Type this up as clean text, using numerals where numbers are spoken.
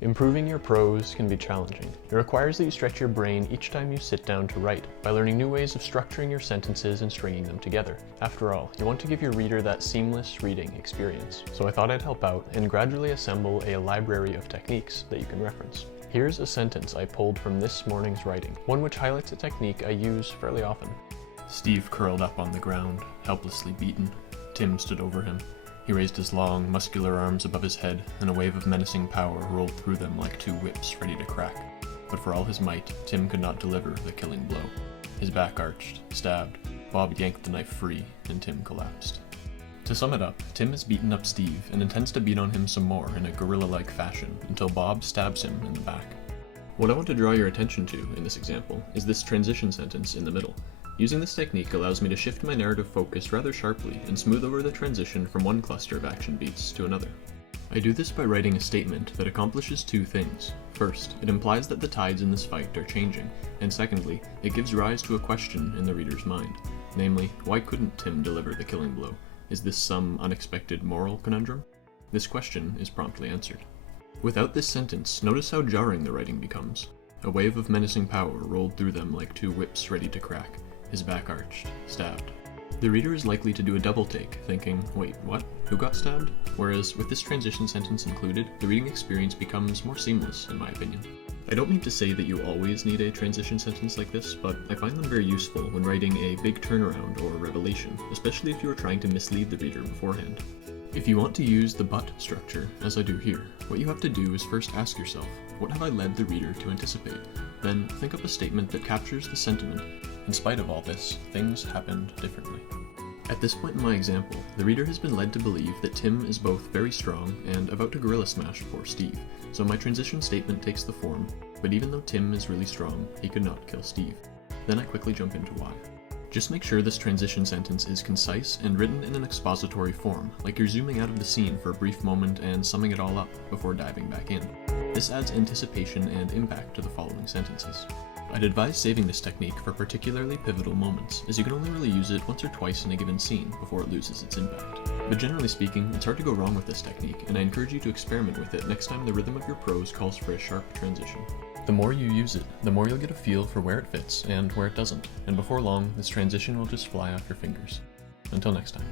Improving your prose can be challenging. It requires that you stretch your brain each time you sit down to write, by learning new ways of structuring your sentences and stringing them together. After all, you want to give your reader that seamless reading experience. So I thought I'd help out and gradually assemble a library of techniques that you can reference. Here's a sentence I pulled from this morning's writing, one which highlights a technique I use fairly often. Steve curled up on the ground, helplessly beaten. Tim stood over him. He raised his long, muscular arms above his head, and a wave of menacing power rolled through them like two whips ready to crack. But for all his might, Tim could not deliver the killing blow. His back arched, stabbed. Bob yanked the knife free, and Tim collapsed. To sum it up, Tim has beaten up Steve and intends to beat on him some more in a guerrilla-like fashion until Bob stabs him in the back. What I want to draw your attention to in this example is this transition sentence in the middle. Using this technique allows me to shift my narrative focus rather sharply and smooth over the transition from one cluster of action beats to another. I do this by writing a statement that accomplishes two things. First, it implies that the tides in this fight are changing, and secondly, it gives rise to a question in the reader's mind. Namely, why couldn't Tim deliver the killing blow? Is this some unexpected moral conundrum? This question is promptly answered. Without this sentence, notice how jarring the writing becomes. A wave of menacing power rolled through them like two whips ready to crack. His back arched, stabbed. The reader is likely to do a double take, thinking, wait, what? Who got stabbed? Whereas with this transition sentence included, the reading experience becomes more seamless, in my opinion. I don't mean to say that you always need a transition sentence like this, but I find them very useful when writing a big turnaround or revelation, especially if you are trying to mislead the reader beforehand. If you want to use the but structure, as I do here, what you have to do is first ask yourself, what have I led the reader to anticipate? Then think up a statement that captures the sentiment. In spite of all this, things happened differently. At this point in my example, the reader has been led to believe that Tim is both very strong and about to gorilla smash poor Steve, so my transition statement takes the form, but even though Tim is really strong, he could not kill Steve. Then I quickly jump into why. Just make sure this transition sentence is concise and written in an expository form, like you're zooming out of the scene for a brief moment and summing it all up before diving back in. This adds anticipation and impact to the following sentences. I'd advise saving this technique for particularly pivotal moments, as you can only really use it once or twice in a given scene before it loses its impact. But generally speaking, it's hard to go wrong with this technique, and I encourage you to experiment with it next time the rhythm of your prose calls for a sharp transition. The more you use it, the more you'll get a feel for where it fits and where it doesn't, and before long, this transition will just fly off your fingers. Until next time.